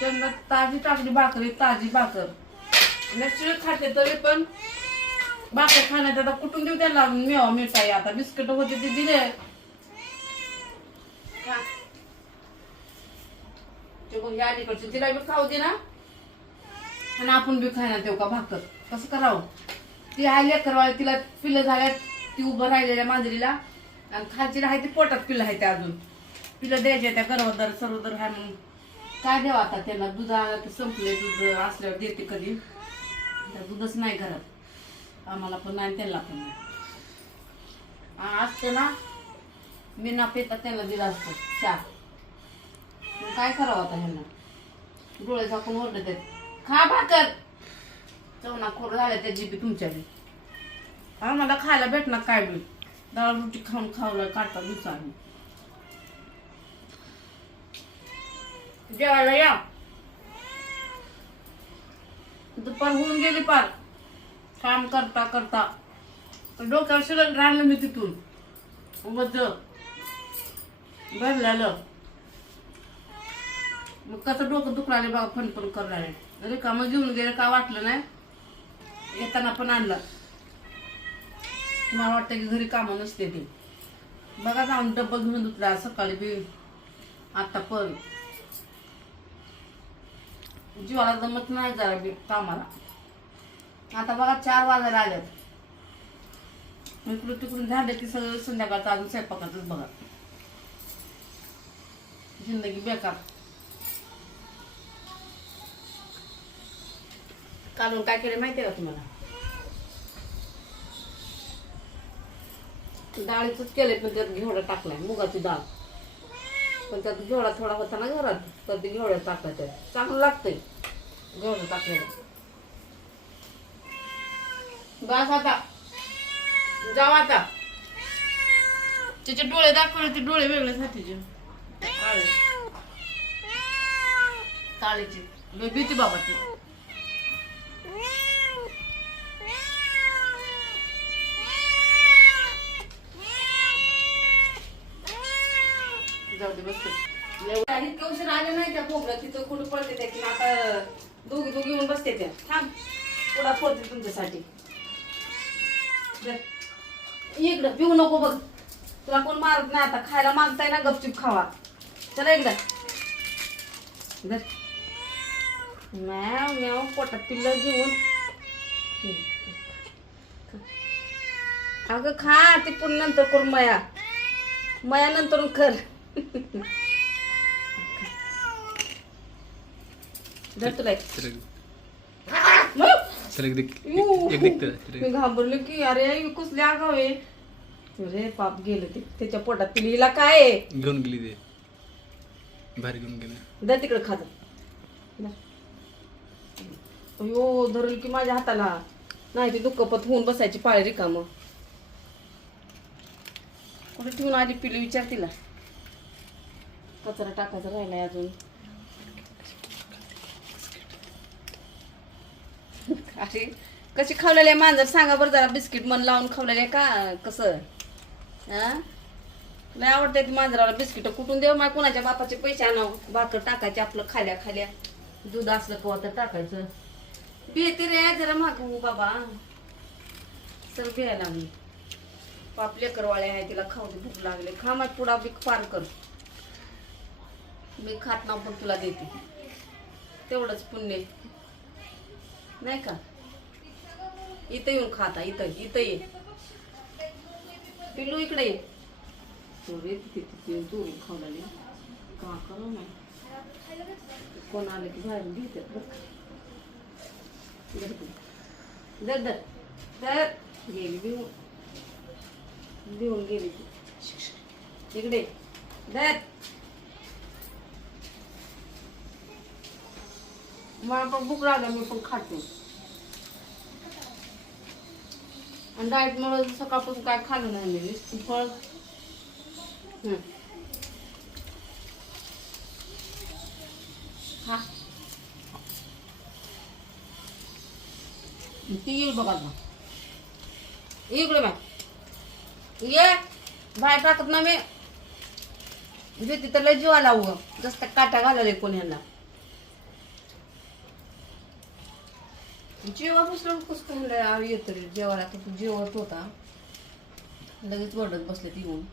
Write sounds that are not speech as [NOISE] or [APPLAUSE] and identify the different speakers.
Speaker 1: त्यांना ताजी टाकली भाकरी ताजी भाकर. नॅचरल खाते तरी पण भाकर खाण्यात आता कुठून देऊ त्यांना मेवा मिठाई. आता बिस्किट होते ते दिले. या अलीकडचे तिला बी खाऊ दे ना. आणि आपण बी खायला देऊ का भाकर? कसं करावं? ती आहे लेकरवाळी तिला पिल्लं झाल्यात. ती उभं राहिलेल्या मांजरीला. आणि खालची ती पोटात पिल्लं आहे ते अजून. पिल्लं द्यायचे त्या गर्भदर सर्वदर आहे म्हणून. काय द्यावं आता त्यांना दूध आता संपले दूध असल्यावर देते कधी. दूधच नाही घरात. आम्हाला पण नाही त्याला त्यांना पण नाही. आ- ना? मी ना पेता त्यांना दिला असतो चहा. मग काय करावं आता ह्यांना? डोळे झाकून ओरडत आहेत. खा भाकर! चवना खोर झाल्या त्या जिबी तुमच्या बी आम्हाला खायला भेटणार काय बी? डाळ रोटी खाऊन खावला काढता दुसरा जेवायला या. दुपार होऊन गेली पार. काम करता करता. डोक्यावर शिरत राहिलं मी तिथून. उगत भरलेलं. मग कसं डोकं दुखलाले बाबा फन पण करणारे रिकामं घेऊन गेलं का वाटलं नाही? येताना पण आणलं. मला वाटतं की घरी कामं नसते ते. बघा जाऊन डब्बा घेऊन दुखला. सकाळी बी आता पण. जीवाला जमत नाही जरा बी कामाला. आता बघा चार वाजायला आल्यात इकडून तिकडून झालं की सगळं संध्याकाळचं अजून स्वयंपाकातच बघा. जिंदगी बेकार. कालून काय केलं माहितीये का तुम्हाला? डाळीच केलंय पण त्यात घेवडा टाकलाय मुगाची डाळ. पण त्यात घेवडा थोडा होता ना घरात तर ते घेवडा टाकायचं. चांगलं लागतंय. घेवडा टाकलेलं. बस आता. जाऊ आता. तिचे डोळे दाखवले ते डोळे वेगळेच आहेत तिचे. काळे. काळीचे. भीती बाबा ती. जाऊ दे आले नाही त्या खोबऱ्यात तिथं कुठं पडते त्या की आता दोघी दोघी येऊन बसते त्या. थांब. पुढा पडते तुमच्यासाठी. इकडं पिऊ नको बघ. तुला कोण मारत नाही आता. खायला मागताय ना गपचूप खावा. चला इकडं. धर. म्याव पोटात पिल्लं घेऊन. अगं खा ते पुन्हा नंतर करून मया. मया नंतर कर [LAUGHS] तुला एक. घाबरले की अरे कुसले आगाव अरे पाप गेलं ते. त्याच्या पोटात पिलीला काय
Speaker 2: घेऊन गेली ते. बाहेर घेऊन गेले.
Speaker 1: दर तिकडे खात अयो धरल की माझ्या हाताला. नाही ते दुःखपत होऊन बसायची पाळी रिकाम. कुठे ठेवून आली पिली विचार तिला? कचरा टाकायचा राहिलाय अजून. अरे कशी खावलेली आहे मांजर? सांगा बरं जरा बिस्किट मन लावून खावलेली आहे का? कसं? हा? लय आवडते ती मांजराला बिस्किट कुठून देऊ? माय कोणाच्या बापाचे पैसे आणाव? भाकर टाकायचे आपलं खाल्या खाल्या. दूध असलं कवा तर टाकायचं. बेते रे जरा मागू बाबा. सर घ्यायला मी. पापले लेकरवाळे आहे तिला खाऊ दे भूक लागले. खा मग पुढा बी पार कर. मी खात नाव पण तुला देते. तेवढंच पुण्य. नाही का? इथं येऊन खाता इथं इथं ये. पिल्लू इकडे ये. चोरी तिथे खाऊ लागली. का करू नाही? कोण आलं की बाहेर घेतात बघ. धर तू. धर धर. धर. गेली देऊन. देऊन गेली ती. इकडे धर. मला पण भूक लागला मी पण खाते. आणि डायट मुळे सकाळपासून काय खाल्लं नाही मी नुसतं फळ. हा ती येईल बघा इकडे बाय ये. बाहेर टाकत ना मी. म्हणजे तिथं लय जीवा लावू. जास्त काटा घालायला कोण यांना जेवापासून बसलो कसं काय येत रे जेवायला तो जेवत होता. लगेच वरडत बसले ती येऊन.